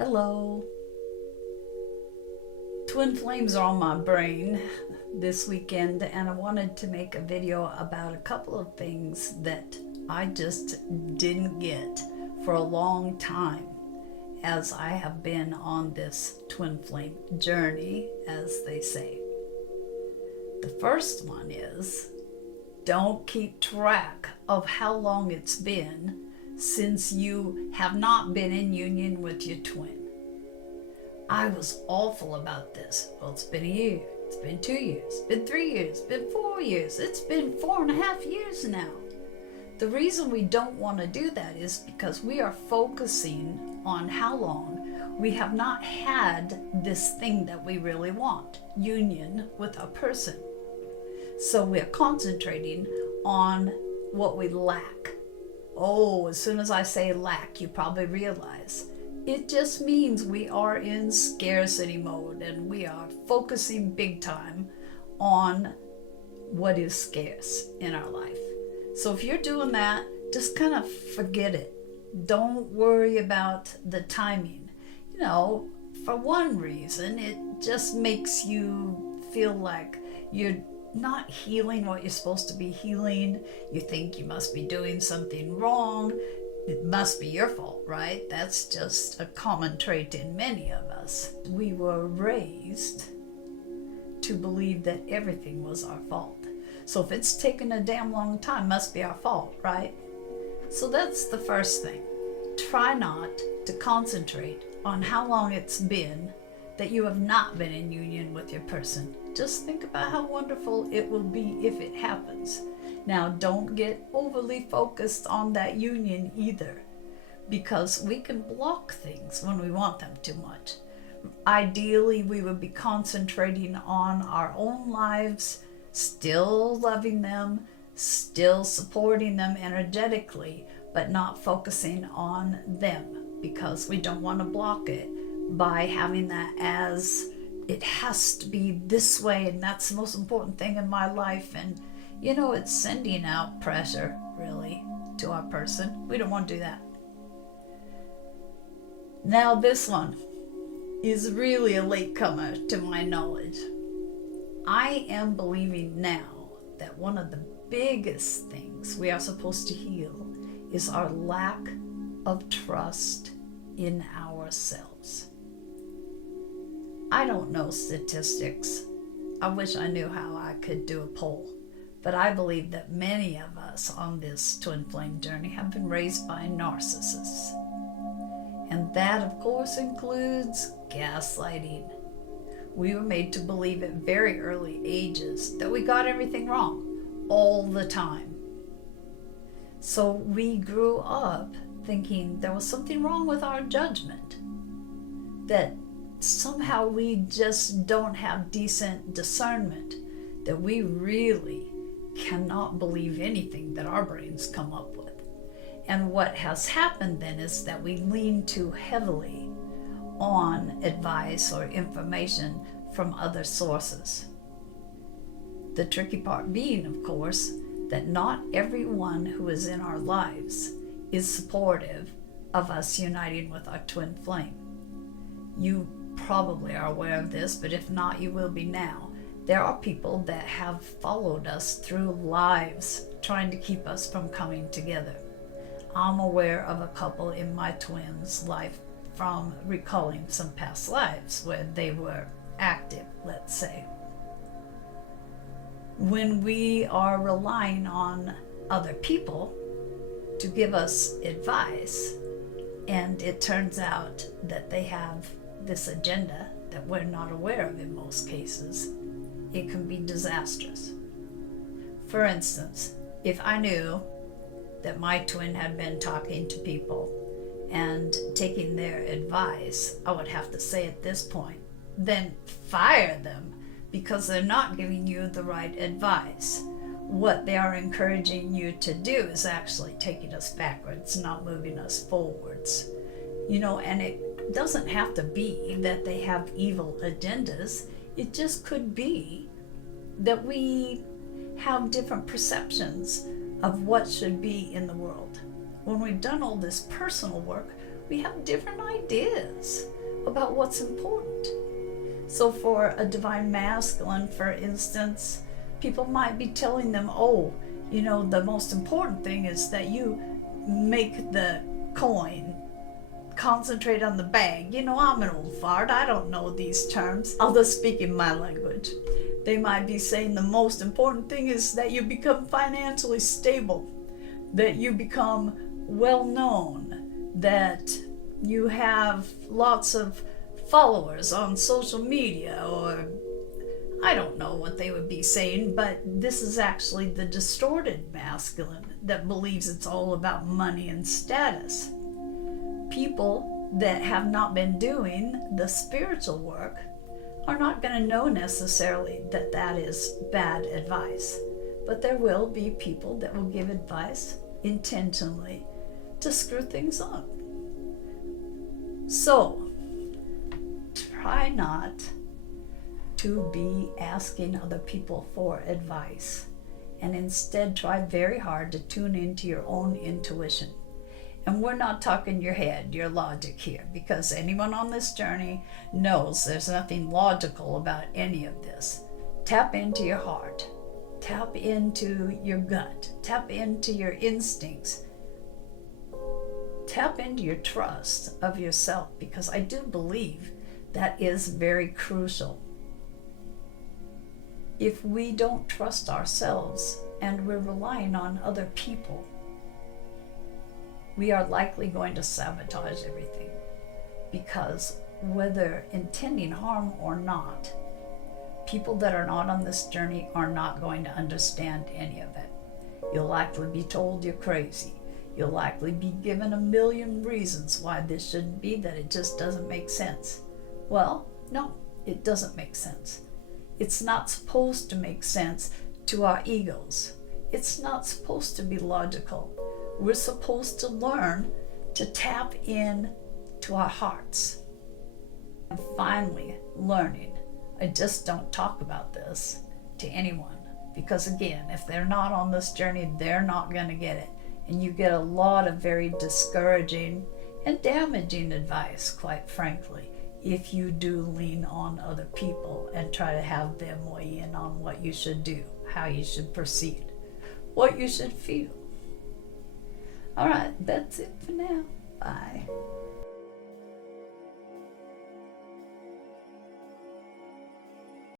Hello. Twin flames are on my brain this weekend, and I wanted to make a video about a couple of things that I just didn't get for a long time as I have been on this twin flame journey, as they say. The first one is don't keep track of how long it's been since you have not been in union with your twin. I was awful about this. Well, it's been a year, it's been 2 years, it's been 3 years, it's been 4 years, it's been 4.5 years now. The reason we don't want to do that is because we are focusing on how long we have not had this thing that we really want, union with a person. So we're concentrating on what we lack. Oh, as soon as I say lack, you probably realize it just means we are in scarcity mode and we are focusing big time on what is scarce in our life. So if you're doing that, just kind of forget it. Don't worry about the timing. For one reason, it just makes you feel like you're not healing what you're supposed to be healing. You think you must be doing something wrong. It must be your fault, right? That's just a common trait in many of us. We were raised to believe that everything was our fault. So if it's taken a damn long time, it must be our fault, right? So that's the first thing. Try not to concentrate on how long it's been that you have not been in union with your person. Just think about how wonderful it will be if it happens. Now, don't get overly focused on that union either, because we can block things when we want them too much. Ideally, we would be concentrating on our own lives, still loving them, still supporting them energetically, but not focusing on them, because we don't want to block it by having that as it has to be this way and that's the most important thing in my life. And it's sending out pressure really to our person. We don't want to do that. Now this one is really a latecomer to my knowledge. I am believing now that one of the biggest things we are supposed to heal is our lack of trust in ourselves. I don't know statistics. I wish I knew how I could do a poll. But I believe that many of us on this twin flame journey have been raised by narcissists. And that, of course, includes gaslighting. We were made to believe at very early ages that we got everything wrong all the time. So we grew up thinking there was something wrong with our judgment, that somehow we just don't have decent discernment, that we really cannot believe anything that our brains come up with. And what has happened then is that we lean too heavily on advice or information from other sources. The tricky part being, of course, that not everyone who is in our lives is supportive of us uniting with our twin flame. You probably are aware of this, but if not, you will be now. There are people that have followed us through lives trying to keep us from coming together. I'm aware of a couple in my twins' life from recalling some past lives where they were active, let's say. When we are relying on other people to give us advice, and it turns out that they have this agenda that we're not aware of in most cases, it can be disastrous. For instance, if I knew that my twin had been talking to people and taking their advice, I would have to say at this point, then fire them, because they're not giving you the right advice. What they are encouraging you to do is actually taking us backwards, not moving us forwards. And it doesn't have to be that they have evil agendas. It just could be that we have different perceptions of what should be in the world. When we've done all this personal work, We have different ideas about what's important. So for a divine masculine, for instance, people might be telling them, oh, you know, the most important thing is that you make the coin, concentrate on the bag. You know, I'm an old fart, I don't know these terms. I'll just speak in my language. They might be saying the most important thing is that you become financially stable, that you become well known, that you have lots of followers on social media, or I don't know what they would be saying, but this is actually the distorted masculine that believes it's all about money and status. People that have not been doing the spiritual work are not going to know necessarily that that is bad advice, but there will be people that will give advice intentionally to screw things up. So, try not to be asking other people for advice, and instead try very hard to tune into your own intuition. And we're not talking your head, your logic here, because anyone on this journey knows there's nothing logical about any of this. Tap into your heart, tap into your gut, tap into your instincts, tap into your trust of yourself, because I do believe that is very crucial. If we don't trust ourselves and we're relying on other people, we are likely going to sabotage everything, because whether intending harm or not, people that are not on this journey are not going to understand any of it. You'll likely be told you're crazy. You'll likely be given a million reasons why this shouldn't be, that it just doesn't make sense. Well, no, it doesn't make sense. It's not supposed to make sense to our egos. It's not supposed to be logical. We're supposed to learn to tap in to our hearts. And finally, learning. I just don't talk about this to anyone, because again, if they're not on this journey, they're not going to get it. And you get a lot of very discouraging and damaging advice, quite frankly, if you do lean on other people and try to have them weigh in on what you should do, how you should proceed, what you should feel. All right, that's it for now. Bye.